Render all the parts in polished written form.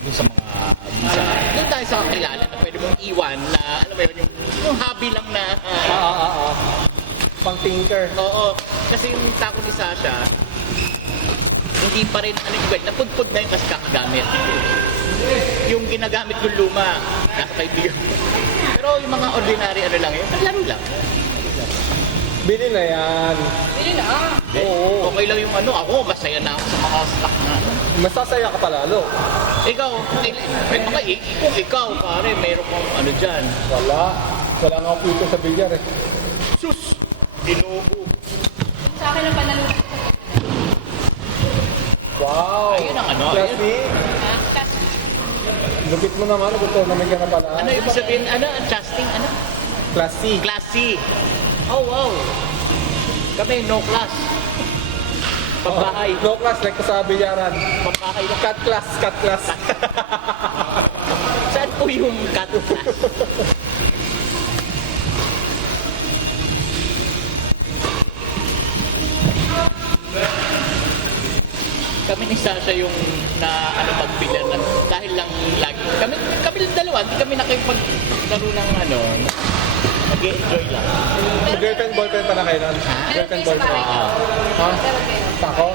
dun sa mga bisa. Doon tayo sa kakilala na pwede mong iwan na, alam mo yun, yung hobby lang na, Pang tinker. oo. Kasi yung tako ni Sasha, hindi pa rin, ano yung napudpud na yung kasi kakagamit. Yung ginagamit yung luma, nasa kaibigan. Pero yung mga ordinary ano lang yun, laro lang. Bili na yan. Bili na. Oo. Okay lang yung ano, ako masaya na ako sa mga stock na ano. Masasaya ka palalo. Ikaw, baka kung ikaw, pare, meron kang ano dyan. Wala. Wala nga ako puto sa bilyar eh. Sus! Dinubo. Sa akin ang panalo. Wow. Ayun ang ano, Classy. Ha? Kasi Lupit mo naman. Gusto naman ka na pala. Ano ibig sabihin, ano, adjusting, ano? Classy. Classy. Oh, wow. Kami, no class. Pabahay. No class like ko sa bilyaran. Pabahay lang. Cut class. Cut class. Saan po yung cut class? Kami ni Sasha yung na ano magbilan ng dahil lang lagi kami dalawa hindi kami nakipaglaro ng ano nag-enjoy lang. Girlfriend, boyfriend pa na kayo nun? Girlfriend, boyfriend. Ha? meron kayo. Sako?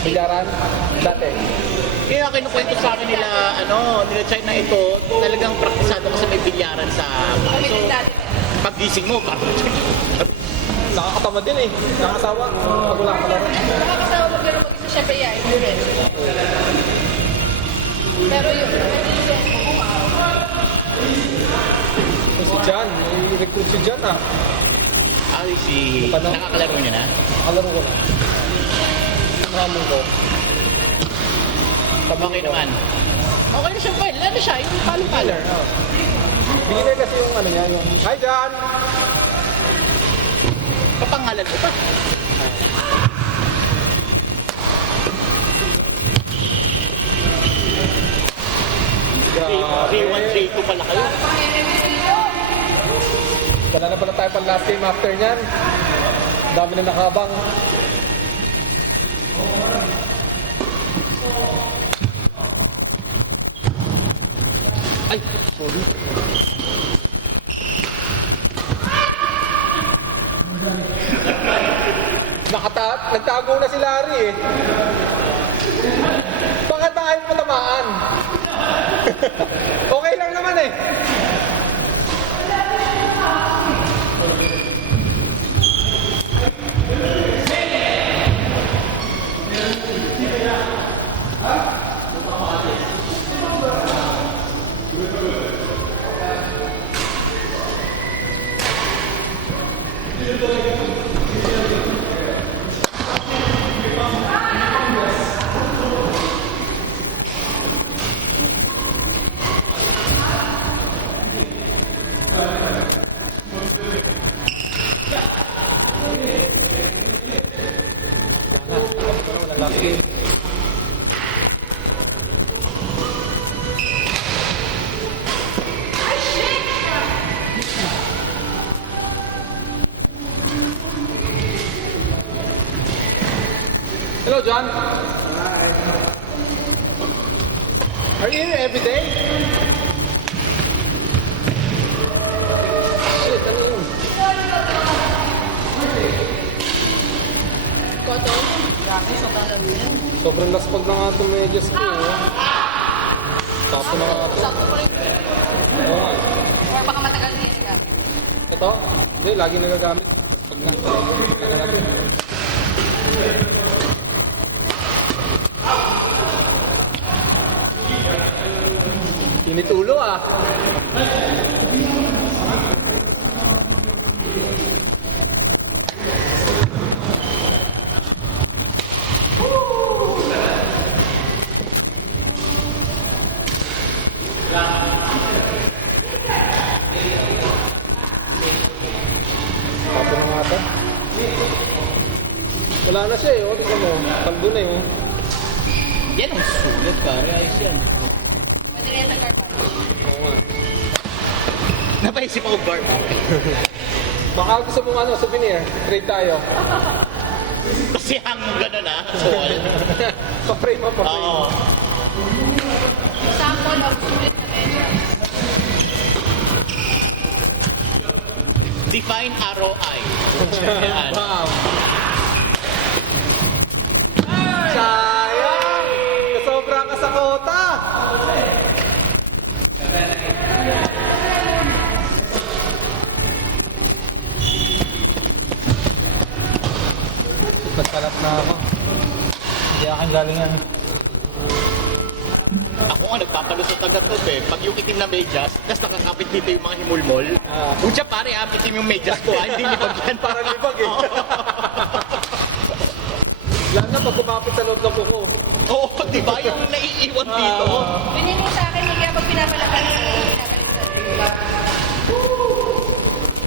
Bilyaran? Dati? Kaya kinukwento sa akin nila nila China ito talagang praktisado kasi may bilyaran sa Kami so din dati. paggising mo parang Nakakatama din eh. Nakasawa. Pag wala ka laro. Nakakasama maglaro mag-isa, syempre yeah, hindi rin. Pero yun, Si Jan. May recruit si Jan ah. ay si nakakalaro niya na. Nakalaro ko na. Ang hamon ko. Okay naman. Okay na siya pa. Lalo siya yung palo-palo. Beginner kasi yung ano niya, yung Hi Jan! Kapangalan mo pa. Grabe. 3-1-3-2 pala kayo. Wala na pala tayo pang last game after niyan. Dami na nakabang. Ay, sorry. Nagtago na si Larry eh. Bakit ba ayaw mo tamaan? Okay lang naman eh. Last game. Hello, John. Hi. Are you here every day? Shit, ano yun? Cotton. Grabe, sobrang lalo yan. Sobrang laspag na nga itong medyas ko. Tapo na nga ito. Sakto pa rin. Oo nga. Or baka matagal din yan. Ito? Hindi, lagi nagagamit. Laspag na. Tagal natin. Tinitulo ah. Tapo na nga ito. Wala na siya eh. O, tingnan mo. Kaldo na yun. Yan ang sulit, pare. Ayos yan. Pwede rin sa garbage. Oo nga. Napaisip ako guard. Baka gusto mong ano, souvenir. Trade tayo. Kasi hang gano'n ah. So, Pa-frame mo, pa-frame. oo. Sa Divine Arrow Eye. Yan. Bam! Sayang! Sobra ka sa kota! Nagkalat na ako. Hindi aking galingan. Ako nga nagpapalusot agad to eh. Pag yung itim na medyas, tapos nakakapit dito yung mga himulmol. Pucha pare, itim yung medyas ko. Hindi libag yan. Para libag eh. Lalo na pag kumapit sa loob ng kuko. Oo, di ba? Yung naiiwan dito. Ganyan yung sa akin, hindi kaya pag pinapalakan ko,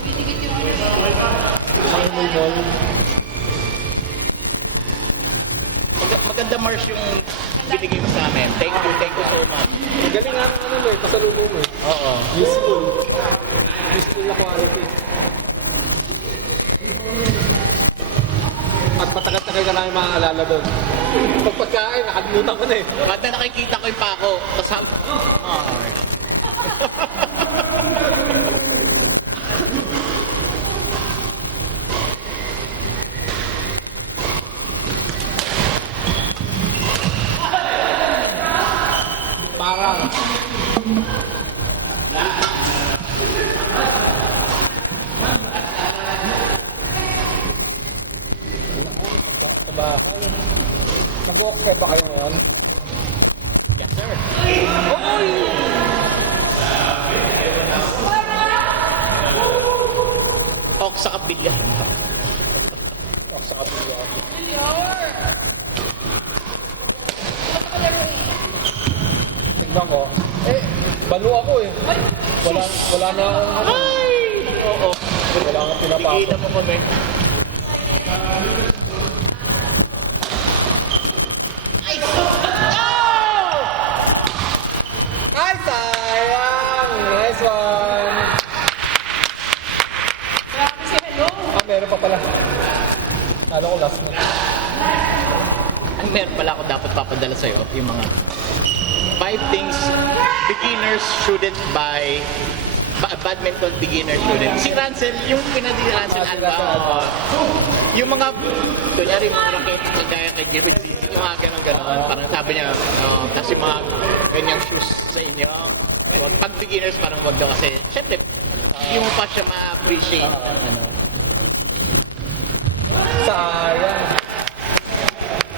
didikit yung Mga himulmol. Maganda Mars yung binigay mo sa amin. Thank you so much. Galing nga ng ano mo eh, pasalubong mo eh. Oo. Useful. Useful na quality. At matagal-tagal ka namin maaalala doon. Pag pagkain, nakalimutan ko na eh. Kada nakikita ko yung pako, tapos sabi, ay. Parang. Sa bahay. Nag-o-observe ba kayo ngayon? Yes, sir. Ok sa kabilya. O, sa kapila. Junior! Wala ka laro eh. Tignan ko. Eh, balo ako eh. Wala na akong ano. Ay! Oo. Wala akong pinapasok. Tigilan mo kami. Ay! Oh! Ay, sayang! Nice one! Grabe si Hello! Ah, meron pa pala. Kala ko last na. Ay, meron pala ako dapat papadala sa'yo. Yung mga 5 things beginners shouldn't buy. Badminton beginner shouldn't. Si Ransel, yung pinadi Ransel Si album. Ransel album. Yung mga, kunyari mga racket, kagaya kay David Zizi, yung mga ganun-ganun. Parang sabi niya, tapos yung mga ganyang shoes sa inyo. Wag, pag beginners, parang wag daw kasi, syempre, hindi mo pa siya ma-appreciate ng ano. Sayang!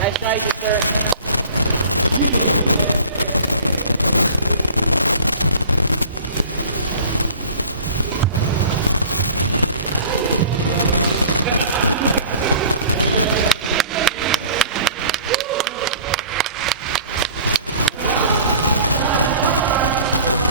Nice try, sister.